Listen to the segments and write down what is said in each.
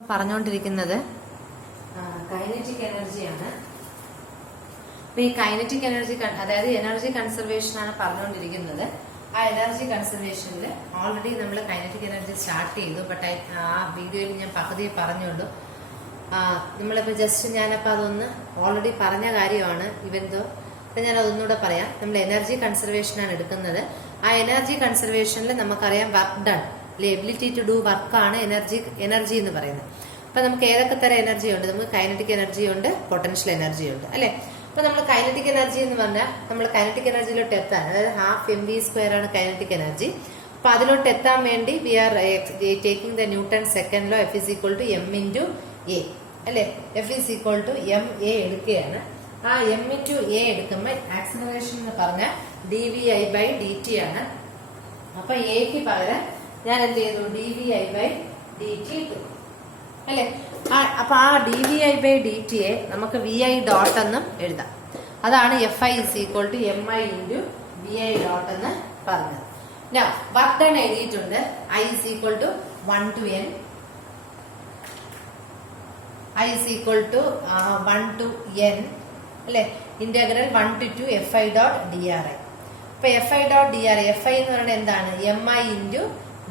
പറഞ്ഞുകൊണ്ടിരിക്കുന്നത് കൈനറ്റിക് എനർജിയാണ്. അപ്പൊ ഈ കൈനറ്റിക് എനർജി അതായത് എനർജി കൺസർവേഷൻ ആണ് പറഞ്ഞുകൊണ്ടിരിക്കുന്നത്. ആ എനർജി കൺസർവേഷനിൽ ഓൾറെഡി നമ്മൾ കൈനറ്റിക് എനർജി സ്റ്റാർട്ട് ചെയ്തു. ബട്ട് ആ വീഡിയോയിൽ ഞാൻ പകുതിയെ പറഞ്ഞുള്ളൂ. നമ്മളിപ്പോ ജസ്റ്റ് ഞാനപ്പോ അതൊന്ന് ഓൾറെഡി പറഞ്ഞ കാര്യമാണ്. ഇവന്തോ അപ്പൊ ഞാൻ അതൊന്നുകൂടെ പറയാം. നമ്മൾ എനർജി കൺസർവേഷൻ ആണ് എടുക്കുന്നത്. ആ എനർജി കൺസർവേഷനിൽ നമുക്കറിയാം work done, ability to do വർക്കാണ് എനർജി എന്ന് പറയുന്നത്. അപ്പൊ നമുക്ക് ഏതൊക്കെ തരം എനർജി ഉണ്ട്? നമുക്ക് കൈനറ്റിക് എനർജി ഉണ്ട്, പൊട്ടൻഷ്യൽ എനർജി ഉണ്ട്, അല്ലെ? അപ്പൊ നമ്മൾ കൈനറ്റിക് എനർജി എന്ന് പറഞ്ഞാൽ നമ്മൾ കൈനറ്റിക് എനർജിയിലോട്ട് എത്താൻ, അതായത് ഹാഫ് mv² ആണ് കൈനറ്റിക് എനർജി. അപ്പൊ അതിലോട്ട് എത്താൻ വേണ്ടി we are taking the Newton second law, F = m × a, അല്ലെ? F = ma എടുക്കുകയാണ്. ആ m × a എടുക്കുമ്പോൾ ആക്സിലറേഷൻ എന്ന് പറഞ്ഞാൽ dvi/dt ആണ്. അപ്പൊ എക്ക് പകരം ഞാൻ എന്ത് ചെയ്തു? dvi/dt ഇട്ടു, അല്ലെ? അപ്പൊ ആ dvi/dt യെ നമുക്ക് vi ഡോട്ട് എന്നും എഴുതാം. അതാണ് Fi = mi × vi ഡോട്ട് എന്ന് പറഞ്ഞത്. വർക്ക് ഡൺ എഴുതിയിട്ടുണ്ട്. I = 1 to n, I = 1 to n, അല്ലെ? Integral 1 to 2 Fi dot dri. അപ്പൊ Fi dot dri, Fi എന്ന് പറയുന്നത് എന്താണ്? mi ×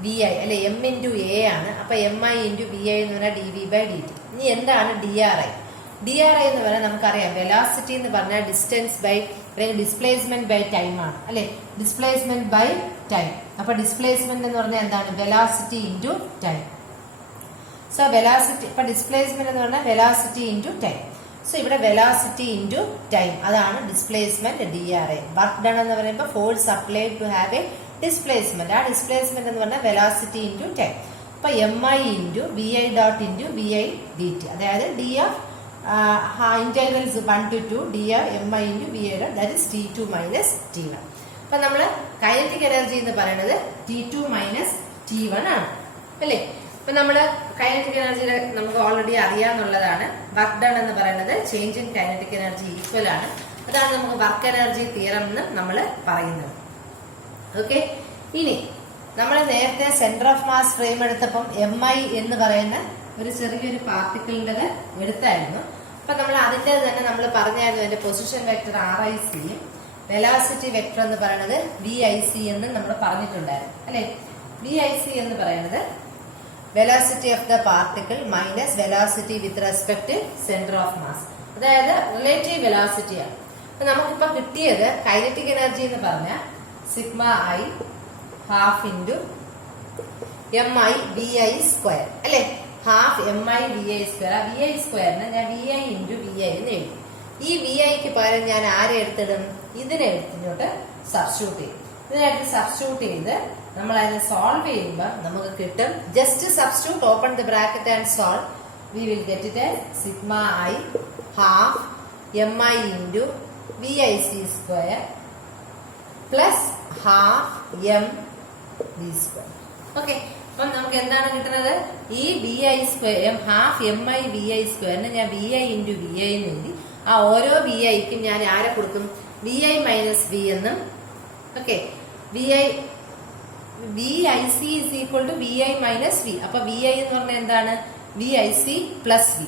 vi, അല്ലെ? m × a ആണ്. അപ്പൊ mi × vi എന്ന് പറഞ്ഞാൽ dv/dt. ഇനി എന്താണ് dri? dri എന്ന് പറഞ്ഞാൽ നമുക്കറിയാം വെലോസിറ്റി എന്ന് പറഞ്ഞാൽ ഡിസ്റ്റൻസ് ബൈ അല്ലെങ്കിൽ ഡിസ്പ്ലേസ്മെന്റ് ബൈ ടൈം ആണ്, അല്ലെ? Displacement by time. അപ്പൊ ഡിസ്പ്ലേസ്മെന്റ് എന്ന് പറഞ്ഞാൽ എന്താണ്? Velocity into time. So velocity, ഇപ്പൊ ഡിസ്പ്ലേസ്മെന്റ് എന്ന് പറഞ്ഞാൽ വെലോസിറ്റി ഇൻറ്റു ടൈം. സോ ഇവിടെ വെലോസിറ്റി ഇൻറ്റു ടൈം, അതാണ് ഡിസ്പ്ലേസ്മെന്റ് dri. വർക്ക് ഡൺ എന്ന് പറയുമ്പോൾ force applied to have a displacement. ആ ഡിസ്പ്ലേസ്മെന്റ് എന്ന് പറഞ്ഞാൽ വെലോസിറ്റി ഇൻറ്റു ടൈം. അപ്പൊ mi × vi dot × vi dt, അതായത് d of integrals 1 to 2 d mi × vi dot, that is t2 - t1. അപ്പൊ നമ്മള് kinetic energy എന്ന് പറയുന്നത് t2 - t1 ആണ്, അല്ലേ? ഇപ്പൊ നമ്മള് കൈനറ്റിക് എനർജിയുടെ നമുക്ക് ഓൾറെഡി അറിയാന്നുള്ളതാണ്. വർക്ക് ഡൺ എന്ന് പറയുന്നത് change in kinetic energy equal ആണ്. അതാണ് നമുക്ക് വർക്ക് എനർജി തിയറം എന്ന് നമ്മൾ പറയുന്നത്. ഓക്കെ, ഇനി നമ്മൾ നേരത്തെ സെന്റർ ഓഫ് മാസ് ഫ്രെയിം എടുത്തപ്പം mi എന്ന് പറയുന്ന ഒരു ചെറിയൊരു പാർട്ടിക്കിളിന്റെ എടുത്തായിരുന്നു. അപ്പൊ നമ്മൾ അതിന്റെ തന്നെ നമ്മൾ പറഞ്ഞായിരുന്നു അതിന്റെ പൊസിഷൻ വെക്ടർ ric യും വെലോസിറ്റി വെക്ടർ എന്ന് പറയുന്നത് vic എന്ന് നമ്മൾ പറഞ്ഞിട്ടുണ്ടായിരുന്നു, അല്ലെ? vic എന്ന് പറയുന്നത് velocity of the particle minus velocity with respect centre of mass, അതായത് റിലേറ്റീവ് വെലോസിറ്റി ആണ്. അപ്പൊ നമുക്കിപ്പോ കിട്ടിയത് കൈനറ്റിക് എനർജി എന്ന് പറഞ്ഞാൽ σi ½ × mi vi², അല്ലെ? ½ mi vi². vi²ന് ഞാൻ vi × vi എന്ന് എഴുതി. ഈ viക്ക് പകരം ഞാൻ ആരെ എടുത്തിടും? ഇതിനെ എടുത്തിട്ട് സബ്സ്റ്റിറ്റ്യൂട്ട് ചെയ്യും. ഇതിനടുത്ത് സബ്സ്റ്റിറ്റ്യൂട്ട് ചെയ്ത് നമ്മൾ അതിനെ സോൾവ് ചെയ്യുമ്പോൾ നമുക്ക് കിട്ടും, just substitute, open the bracket and solve, we will get it as σi ½ mi × vic² plus ½ mv². Okay, അപ്പം നമുക്ക് എന്താണ് കിട്ടുന്നത്? ഈ vi², ½ mi vi²ന് ഞാൻ vi × vi എന്ന് എഴുതി. ആ ഓരോ viക്കും ഞാൻ ആരെ കൊടുക്കും? vi - v എന്നും. Okay, vic = vi - v. അപ്പൊ vi എന്ന് പറഞ്ഞാൽ എന്താണ്? vic plus v.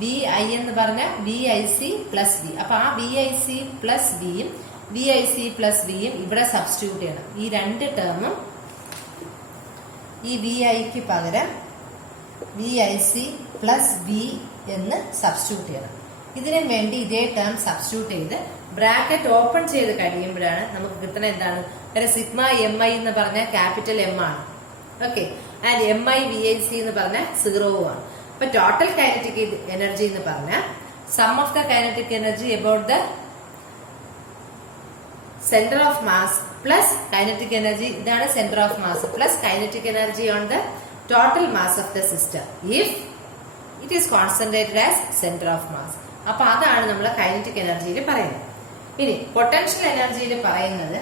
vi എന്ന് പറഞ്ഞാൽ vic പ്ലസ് v. അപ്പൊ ആ vic പ്ലസ് vയും vic പ്ലസ് vയും ഇവിടെ സബ്സ്റ്റിറ്റ്യൂട്ട് ചെയ്യണം. ഈ രണ്ട് ടേമും ഈ viക്ക് പകരം vic പ്ലസ് v എന്ന് സബ്സ്റ്റിറ്റ്യൂട്ട് ചെയ്യണം. ഇതിനു വേണ്ടി ഇതേ ടേം സബ്സ്റ്റിറ്റ്യൂട്ട് ചെയ്ത് ബ്രാക്കറ്റ് ഓപ്പൺ ചെയ്ത് കഴിയുമ്പോഴാണ് നമുക്ക് കിട്ടുന്ന എന്താണ്? σmi എന്ന് പറഞ്ഞാൽ ക്യാപിറ്റൽ M ആണ്. ഓക്കെ, ആൻഡ് mi vic എന്ന് പറഞ്ഞാൽ 0 ആണ്. അപ്പൊ ടോട്ടൽ കൈനറ്റിക് എനർജി എന്ന് പറഞ്ഞാൽ sum of the kinetic energy about the centre of mass plus kinetic energy, ഇതാണ് centre of mass, plus kinetic energy on the total mass of the system if it is concentrated as centre of mass. അപ്പൊ അതാണ് നമ്മൾ kinetic എനർജിയിൽ പറയുന്നത്. ഇനി potential എനർജിയിൽ പറയുന്നത്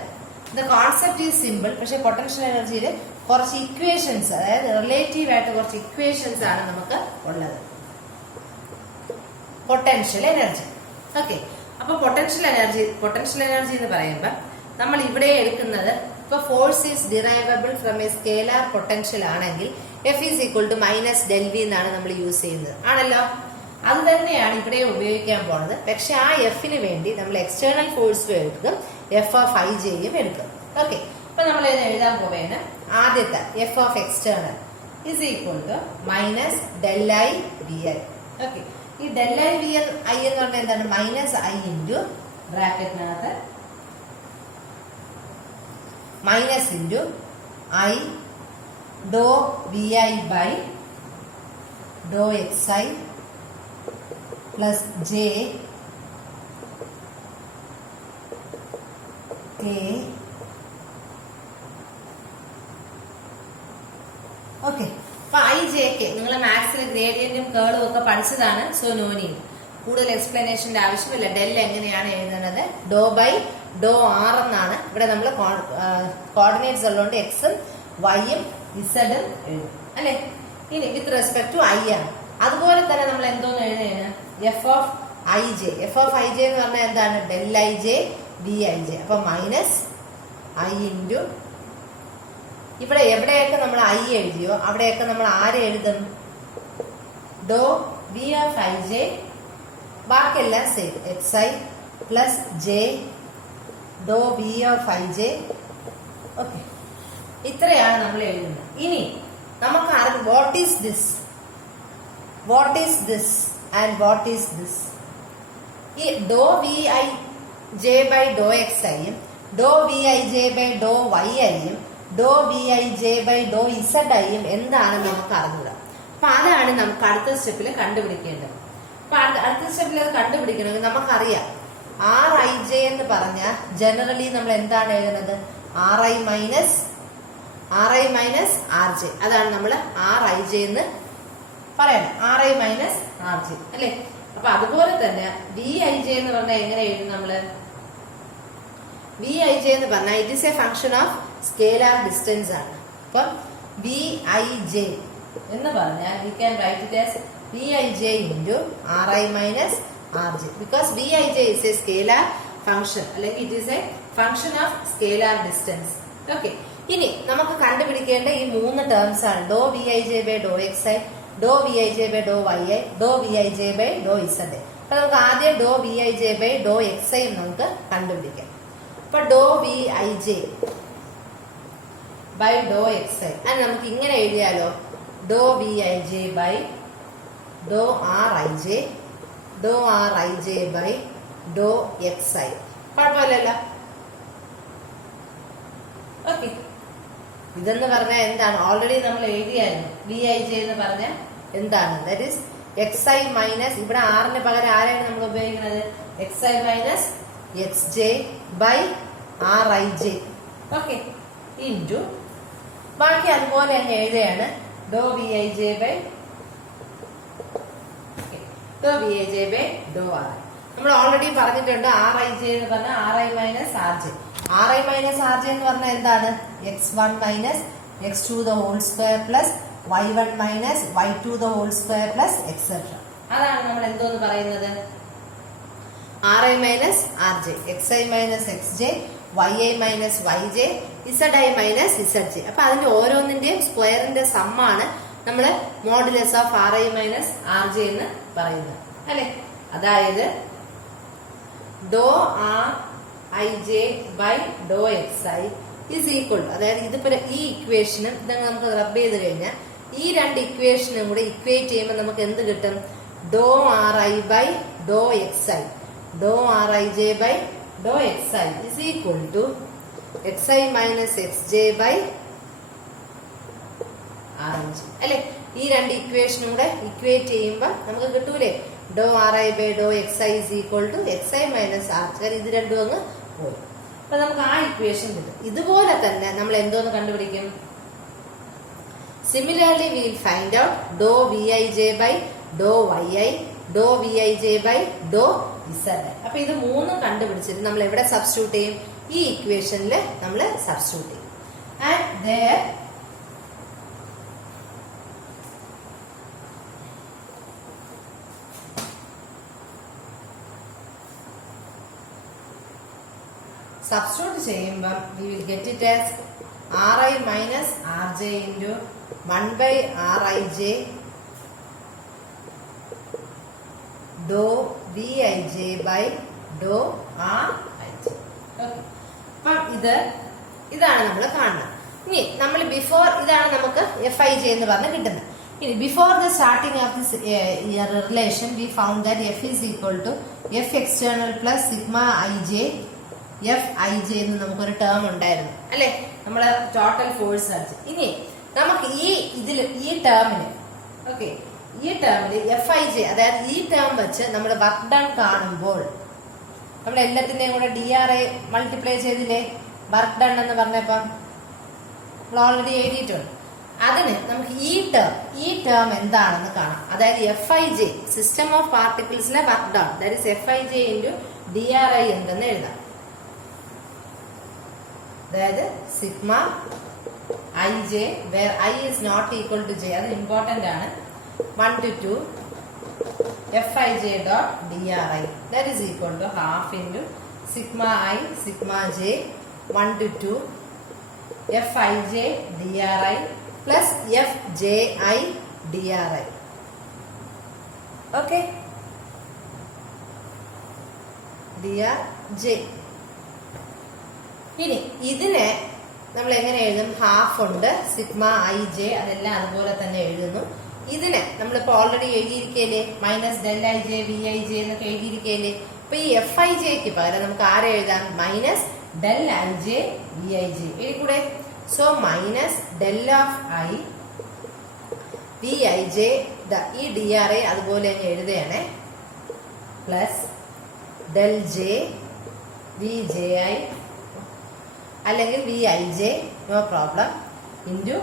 the concept is simple, പക്ഷെ പൊട്ടൻഷ്യൽ എനർജിയിൽ കുറച്ച് ഇക്വേഷൻസ്, അതായത് റിലേറ്റീവ് ആയിട്ട് കുറച്ച് ഇക്വേഷൻസ് ആണ് നമുക്ക് ഉള്ളത്. Potential energy. ഓക്കെ, അപ്പൊ പൊട്ടൻഷ്യൽ എനർജി എന്ന് പറയുമ്പോൾ നമ്മൾ ഇവിടെ എടുക്കുന്നത്, ഇപ്പൊ force is derivable from a scalar potential ആണെങ്കിൽ F is equal to minus del V എന്നാണ് നമ്മൾ യൂസ് ചെയ്യുന്നത് ആണല്ലോ. അത് തന്നെയാണ് ഇവിടെ ഉപയോഗിക്കാൻ പോണത്. പക്ഷെ ആ എഫിന് വേണ്ടി നമ്മൾ എക്സ്റ്റേണൽ ഫോഴ്സും എടുക്കും, എഫ് ഓഫ് ഐ ജെയും എടുക്കും. ഓക്കെ, അപ്പൊ നമ്മൾ ഇത് എഴുതാൻ പോവേണ്. ആദ്യത്തെ F of external is equal to minus del I V I. Okay, ഈ ഡെൽ ഐ വി ഐ എന്ന് പറഞ്ഞാൽ എന്താണ്? മൈനസ് ഐ ഇൻറ്റു ബ്രാക്കറ്റിനകത്ത് minus into I Dr V I by Dr X I plus J K. Okay, അപ്പൊ I J K നിങ്ങൾ മാത്സിൽ ഗ്രേഡിയന്റും കേളും ഒക്കെ പഠിച്ചതാണ്. സോ നോ നീഡ്, കൂടുതൽ എക്സ്പ്ലനേഷന്റെ ആവശ്യമില്ല. ഡെൽ എങ്ങനെയാണ് എഴുതുന്നത്? ഡോ ബൈ ഡോ ആർ എന്നാണ്. ഇവിടെ നമ്മൾ കോർഡിനേറ്റ്സ് ഉള്ളതുകൊണ്ട് എക്സും വൈയും ഇസഡും എഴുതും അല്ലെ. ഇനി വിത്ത് റെസ്പെക്ട് ടു ഐ ആണ്. അതുപോലെ തന്നെ നമ്മൾ എന്തോന്ന് എഴുതുകയാണ്? F of I J. F of I J എന്ന് പറഞ്ഞാൽ എന്താണ്? Del I J V I J. അപ്പൊ മൈനസ് ഐ ഇൻറ്റു ഇവിടെ എവിടെയൊക്കെ നമ്മൾ ഐ എഴുതിയോ അവിടെയൊക്കെ നമ്മൾ ആരെ എഴുതും? Do V of I J, ബാക്കിയെല്ലാം same, X I plus J do V of I J. Okay, ഇത്രയാണ് നമ്മൾ എഴുതുന്നത്. ഇനി നമുക്ക് അറിയാം what is this, what is this and what is this. ഈ do V I J by Dr X ഐയും doh V I J by Dr Y ഐയും doh V I J by Dr Z ഐയും എന്താണെന്ന് നമുക്ക് അറിഞ്ഞൂടാ. അപ്പൊ അതാണ് നമുക്ക് അടുത്ത സ്റ്റെപ്പിൽ കണ്ടുപിടിക്കേണ്ടത്. അപ്പൊ അടുത്ത സ്റ്റെപ്പിൽ അത് കണ്ടുപിടിക്കണമെങ്കിൽ നമുക്കറിയാം ആർ ഐ ജെ എന്ന് പറഞ്ഞാൽ ജനറലി നമ്മൾ എന്താണ് എഴുതുന്നത്? R I minus R J. അതാണ് നമ്മൾ ആർ ഐ ജെ എന്ന് പറയണം. R I minus R J അല്ലെ. അപ്പൊ അതുപോലെ തന്നെ വി ഐ ജെ എന്ന് പറഞ്ഞാൽ എങ്ങനെ എഴുതും നമ്മള്? വി ഐ ജെ എന്ന് പറഞ്ഞാൽ it is a function of scalar distance ആണ്. അപ്പം വി ഐ ജെ എന്ന് പറഞ്ഞാൽ we can write it as V I J into R I minus R J, because V I J is a scalar function, അല്ലെങ്കിൽ it is a function of scalar distance. Okay, ഇനി നമുക്ക് കണ്ടുപിടിക്കേണ്ട ഈ മൂന്ന് terms ആണ് doh V I J by Dr X I, Dr V I J by Dr Y I, Dr V I J by Dr Z I. അപ്പൊ നമുക്ക് ആദ്യം doh V I J by Dr X I നമുക്ക് കണ്ടുപിടിക്കാം. അപ്പൊ doh V I J by Dr X I അത് നമുക്ക് ഇങ്ങനെ എഴുതിയാലോ? Doh V I J by doh R I J, doh R I J by Dr X I. കുഴപ്പമില്ലല്ലോ. Okay, ഇതെന്ന് പറഞ്ഞാൽ എന്താണ്? ഓൾറെഡി നമ്മൾ എഴുതിയായിരുന്നു. വി ഐ ജെ എന്ന് പറഞ്ഞാൽ എന്താണ്? That is X I minus, ഇവിടെ ആറിന് പകരം ആരാണ് നമ്മൾ ഉപയോഗിക്കുന്നത്? X I minus X J by R I J. Okay, into ബാക്കി അതുപോലെ തന്നെ എഴുതുകയാണ് doh V I J by doh V I J by doh R I. നമ്മൾ ഓൾറെഡി പറഞ്ഞിട്ടുണ്ട് ആർ ഐ ജെ എന്ന് പറഞ്ഞാൽ R I minus R J. R I minus R J എന്ന് പറഞ്ഞാൽ എന്താണ്? X one minus X two the whole square plus Y one minus Y two the whole square plus etcetera. അതാണ് നമ്മൾ എന്തോന്ന് പറയുന്നത്? R I minus R J, X I minus X J, Y I minus Y J, Z I minus Z J. അപ്പൊ അതിന്റെ ഓരോന്നിന്റെയും സ്ക്വയറിന്റെ സമ്മാണ് നമ്മൾ modulus of R I minus R J എന്ന് പറയുന്നത് അല്ലെ. അതായത് doh R I J by Dr X I is equal to, അതായത് ഇതിപ്പോ ഈ ഇക്വേഷനും ഇതങ്ങ് നമുക്ക് റബ്ബ് ചെയ്ത് കഴിഞ്ഞാൽ ഈ രണ്ട് ഇക്വേഷനും കൂടെ ഇക്വേറ്റ് ചെയ്യുമ്പോൾ നമുക്ക് എന്ത് കിട്ടും? Doh R I by Dr X I, doh R I J by Dr X I is equal to X I minus X J by R I J അല്ലെ. ഈ രണ്ട് ഇക്വേഷനും കൂടെ ഇക്വേറ്റ് ചെയ്യുമ്പോൾ നമുക്ക് കിട്ടൂലേ? Doh R I by Dr X I is equal to X I minus R J. ഇത് രണ്ടും അങ്ങ് പോയി. അപ്പൊ നമുക്ക് ആ ഇക്വേഷൻ കിട്ടും. ഇതുപോലെ തന്നെ നമ്മൾ എന്തോന്ന് കണ്ടുപിടിക്കും? Similarly we will find out do V I J by Dr Y I, Dr V I J by Dr Z I. അപ്പൊ ഇത് മൂന്നും കണ്ടുപിടിച്ചിട്ട് നമ്മൾ എവിടെ സബ്സ്റ്റിറ്റ്യൂട്ട് ചെയ്യും? ഈ ഇക്വേഷനിൽ നമ്മൾ സബ്സ്റ്റിറ്റ്യൂട്ട് ചെയ്യും. ആൻഡ് there സബ്സ്റ്റിറ്റ്യൂട്ട് ചെയ്യുമ്പോൾ we will get it as ri minus rj into 1 by Rij dou Vij by dou Rij. Okay, അപ്പം ഇതാണ് നമ്മൾ കാണുന്നത്. ഇനി നമ്മൾ ബിഫോർ ഇതാണ് നമുക്ക് Fij എന്ന് പറഞ്ഞ് കിട്ടുന്നത്. ഇനി before the starting of this relation we found that F is equal to F external plus sigma Ij Fij എന്ന് നമുക്കൊരു ടേം ഉണ്ടായിരുന്നു അല്ലെ, നമ്മള് ടോട്ടൽ ഫോഴ്സ് അടിച്ച്. ഇനി നമുക്ക് ഈ ടേമിന് ഓക്കെ, ഈ ടേമില് Fij അതായത് ഈ ടേം വെച്ച് നമ്മൾ വർക്ക് ഡൺ കാണുമ്പോൾ നമ്മൾ എല്ലാത്തിന്റെയും കൂടെ DRA മൾട്ടിപ്ലൈ ചെയ്തില്ലേ വർക്ക് ഡൺ എന്ന് പറഞ്ഞപ്പം നമ്മൾ ഓൾറെഡി എഴുതിയിട്ടുണ്ട്. അതിന് നമുക്ക് ഈ ടേം എന്താണെന്ന് കാണാം. അതായത് Fij സിസ്റ്റം ഓഫ് പാർട്ടിക്കിൾസിലെ work done that is Fij into DRI എന്തെന്ന് എഴുതാം. അതായത് sigma Ij where I is not equal to j, അത് ഇമ്പോർട്ടന്റ് ആണ്. 1 to 2 Fij dot DRI that is equal to half into sigma I sigma j 1 to 2 Fij DRI plus Fji DRI. Okay, Drj. ഇനി ഇതിനെ നമ്മൾ എങ്ങനെ എഴുതും? Half ഉണ്ട്, sigma Ij അതെല്ലാം അതുപോലെ തന്നെ എഴുതുന്നു. ഇതിനെ നമ്മളിപ്പോ ഓൾറെഡി എഴുതിയിരിക്കല്ലേ, മൈനസ് ഡെൽ Ij Vij എന്നൊക്കെ എഴുതിയിരിക്കല്ലേ. അപ്പൊ ഈ Fijക്ക് പകരം നമുക്ക് ആരെ എഴുതാം? മൈനസ് ഡെൽ Ij Vij എഴുതിക്കൂടെ? So minus del of I Vij ഈ DRA അതുപോലെ തന്നെ എഴുതുകയാണേ, പ്ലസ് ഡെൽ J Vji അല്ലെങ്കിൽ Vij no problem into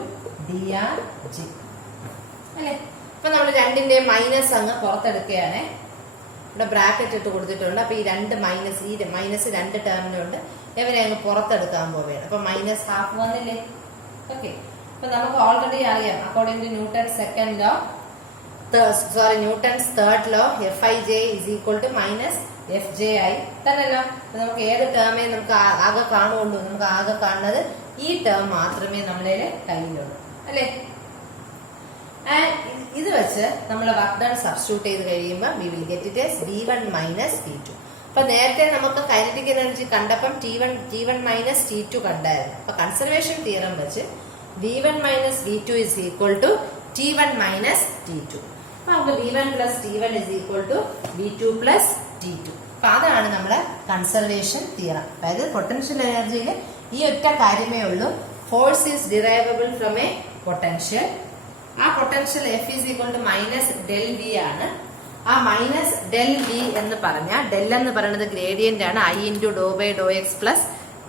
DRG അല്ലെ. അപ്പൊ നമ്മൾ രണ്ടിന്റെ മൈനസ് അങ്ങ് പുറത്തെടുക്കുകയാണ്. ഇവിടെ ബ്രാക്കറ്റ് ഇട്ട് കൊടുത്തിട്ടുണ്ട്. അപ്പൊ ഈ മൈനസ് രണ്ട് ടേമിനുണ്ട്, ഇവരെ അങ്ങ് പുറത്തെടുക്കാൻ പോവുകയാണ്. അപ്പൊ മൈനസ് ഹാഫ് വന്നില്ലേ? ഓക്കെ, അപ്പൊ നമുക്ക് ഓൾറെഡി അറിയാം according to Newton's third law Fij is equal to minus Fji തന്നെയല്ലോ. നമുക്ക് ഏത് ടേമേ നമുക്ക് ആകെ കാണുള്ളൂ? നമുക്ക് ആകെ കാണുന്നത് ഈ ടേം മാത്രമേ നമ്മളെ കയ്യിലുള്ളൂ അല്ലെ. ഇത് വെച്ച് നമ്മൾ വർക്ക് ഡൺ സബ്സ്റ്റിറ്റ്യൂട്ട് ചെയ്ത് കഴിയുമ്പോൾ we will get it as V1 minus V2. അപ്പൊ നേരത്തെ നമുക്ക് കൈനറ്റിക് എനർജി കണ്ടപ്പം T1 മൈനസ് T2 കണ്ടായിരുന്നു. അപ്പൊ കൺസർവേഷൻ തിയറം വെച്ച് V1 minus V2 is equal to T1 minus T2. അപ്പൊ നമുക്ക് V1 plus T1 is equal to V2 plus T2. അപ്പൊ അതാണ് നമ്മുടെ കൺസർവേഷൻ തിയറം. അതായത് പൊട്ടൻഷ്യൽ എനർജിയിൽ ഈ ഒറ്റ കാര്യമേ ഉള്ളൂ, force is derivable from a potential. ആ potential F is equal to minus del V ആണ്. ആ മൈനസ് ഡെൽ വി എന്ന് പറഞ്ഞാൽ ഡെൽ എന്ന് പറയുന്നത് ഗ്രേഡിയന്റ് ആണ്. I into do by Dr X plus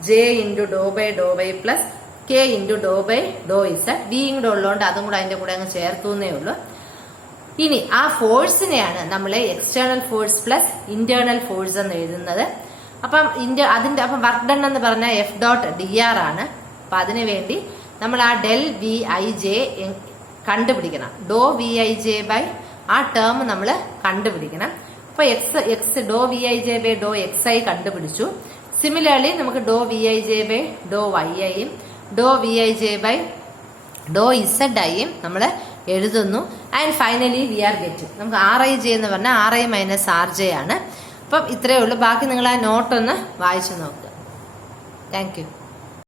J into do by Dr Y plus K into do by Dr Z. V ഇങ്ങോട്ട് ഉള്ളതുകൊണ്ട് അതും കൂടെ അതിന്റെ കൂടെ അങ്ങ് ചേർത്തുന്നേ ഉള്ളൂ. ഇനി ആ ഫോഴ്സിനെയാണ് നമ്മൾ external force plus internal force എന്ന് എഴുതുന്നത്. അപ്പം അപ്പം വർക്ക് ഡൺ എന്ന് പറഞ്ഞാൽ F ഡോട്ട് dr ആണ്. അപ്പൊ അതിനു വേണ്ടി നമ്മൾ ആ ഡെൽ Vij കണ്ടുപിടിക്കണം. ഡോ Vij ബൈ ആ ടേം നമ്മൾ കണ്ടുപിടിക്കണം. അപ്പൊ X doh Vij by doh xi കണ്ടുപിടിച്ചു. സിമിലർലി നമുക്ക് ഡോ Vij ബൈ ഡോ yiയും ഡോ Vij ബൈ ഡോ zഐയും നമ്മൾ എഴുതുന്നു. And finally we are getting നമുക്ക് Rij എന്ന് പറഞ്ഞാൽ Ri മൈനസ് Rj ആണ്. അപ്പം ഇത്രയേ ഉള്ളൂ. ബാക്കി നിങ്ങൾ ആ നോട്ടൊന്ന് വായിച്ചു നോക്കുക. Thank you.